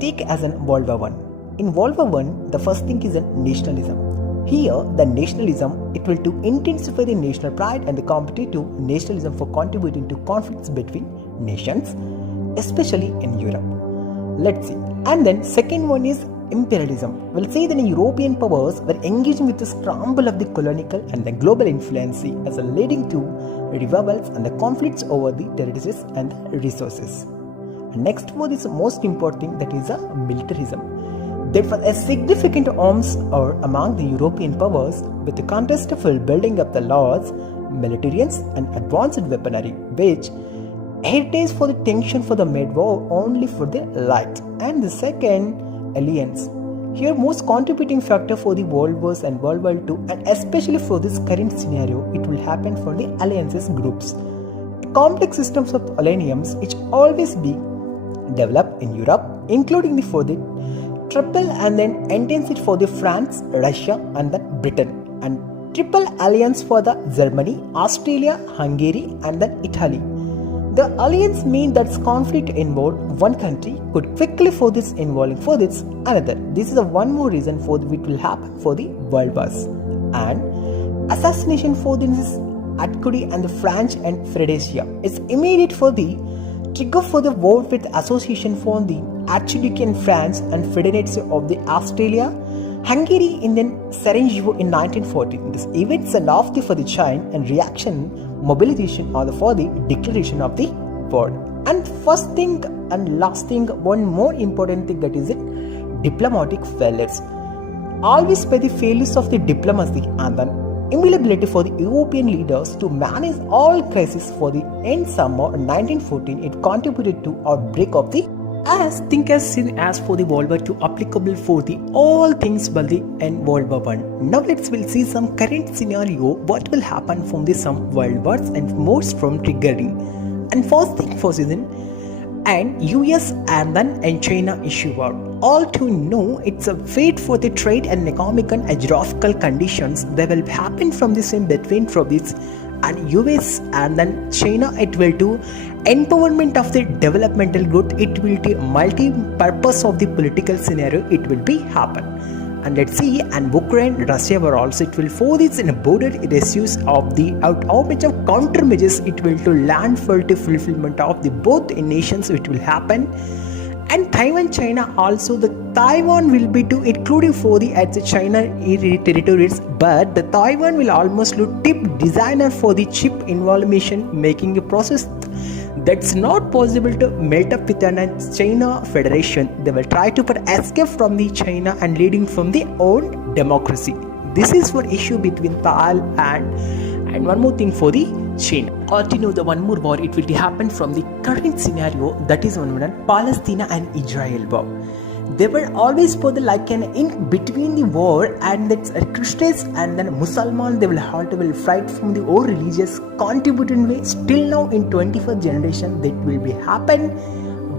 take as an World War One. In World War One, the first thing is a nationalism. Here, the nationalism, it will to intensify the national pride and the competitive nationalism for contributing to conflicts between nations, especially in Europe. Let's see. And then second one is imperialism. We'll say that the European powers were engaging with the scramble of the colonial and the global influence as a leading to revivals and the conflicts over the territories and the resources. And next one is the most important, that is a militarism. There was a significant arms war among the European powers with the contest for building up the laws, militarians and advanced weaponry, which heritage for the tension for the mid-war only for the light. And the second, alliance. Here most contributing factor for the World Wars and World War II, and especially for this current scenario, it will happen for the alliances groups. Complex systems of alliances which always be developed in Europe, including for the triple and then entente for the France, Russia and then Britain, and triple alliance for the Germany, Australia, Hungary and then Italy. The alliance means that conflict involved one country could quickly for this involving for this another. This is a one more reason for which will happen for the world wars. And assassination for this Atcudi and the French and Fredericia is immediate for the trigger for the war with association for the Archduke in France and Federacy of the Australia, Hungary in then Sarajevo in 1940. These events and after for the chain and reaction mobilization or for the declaration of the war. And first thing and last thing, one more important thing, that is it, diplomatic failures. Always by the failures of the diplomacy and then inability for the European leaders to manage all crises for the end summer 1914, it contributed to outbreak of the as seen as for the World War II applicable for the all things by the end World War I. Now we'll see some current scenario what will happen from the some world wars and most from triggering. And first thing for season and US and then and China issue war. All to know it's a wait for the trade and economic and geographical conditions that will happen from this in between from this and US and then China. It will do empowerment of the developmental growth. It will do multi-purpose of the political scenario. It will be happen. And let's see, and Ukraine, Russia were also, it will for this in a border issues of the how much of countermeasures it will to land for the fulfillment of the both nations it will happen. And Taiwan, China also, the Taiwan will be to including for the at the China territories, but the Taiwan will almost look tip designer for the chip involvement making a process that's not possible to melt up with an China Federation. They will try to put escape from the China and leading from the own democracy. This is for issue between Taiwan and one more thing for the China. Or to know the one more war, it will happen from the current scenario, that is one Palestine and Israel war. They were always for the like an in between the war, and that's Christians and then Muslims, they will fight from the old religious contributing way. Still now in 21st generation that will be happen.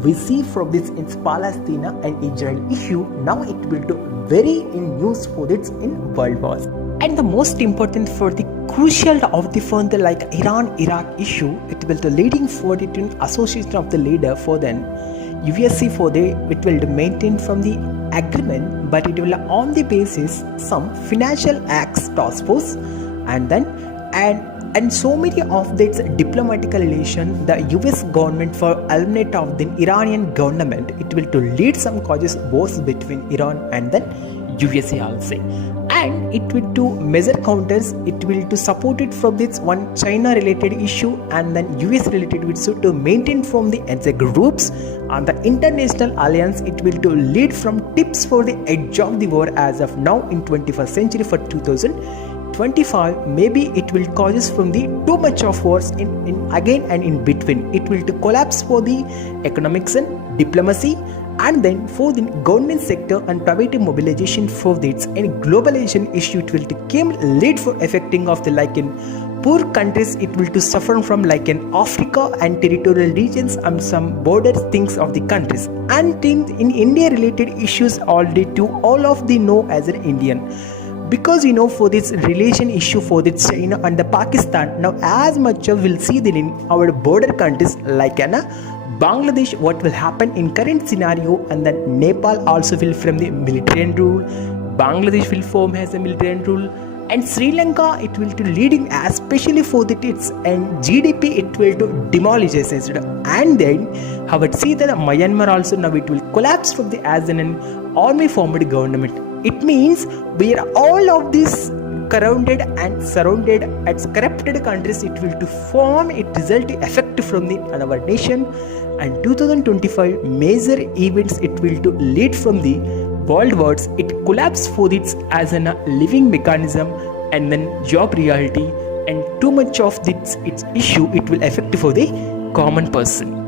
We see from this in Palestine and Israel issue. Now it will do very in news for this in world wars. And the most important for the crucial of the further like Iran-Iraq issue, it will the leading for the association of the leader for then USC for the it will maintain from the agreement, but it will on the basis some financial acts task force and then and so many of this diplomatic relation the US government for eliminate of the Iranian government, it will to lead some causes wars between Iran and then USA also. And it will to measure counters, it will to support it from this one China related issue and then US related issue to maintain from the groups and the international alliance. It will to lead from tips for the edge of the war as of now in 21st century for 2025. Maybe it will causes from the too much of wars in again and in between. It will to collapse for the economics and diplomacy. And then for the government sector and private mobilization for this and globalization issue, it will become lead for affecting of the like in poor countries. It will to suffer from like in Africa and territorial regions and some border things of the countries. And in India related issues already to all of the know as an Indian. Because for this relation issue for this China and the Pakistan, now as much as we'll see that in our border countries like Bangladesh, what will happen in current scenario, and then Nepal also will from the military rule. Bangladesh will form as a military rule, and Sri Lanka, it will to leading especially for the its and GDP it will to demolish as and then how it see that Myanmar also now it will collapse from the as an army formed government. It means we are all of these surrounded as corrupted countries, it will to form it result effect from the our nation. And 2025 major events it will to lead from the world wars, it collapse for its as a living mechanism, and then job reality, and too much of this its issue it will affect for the common person.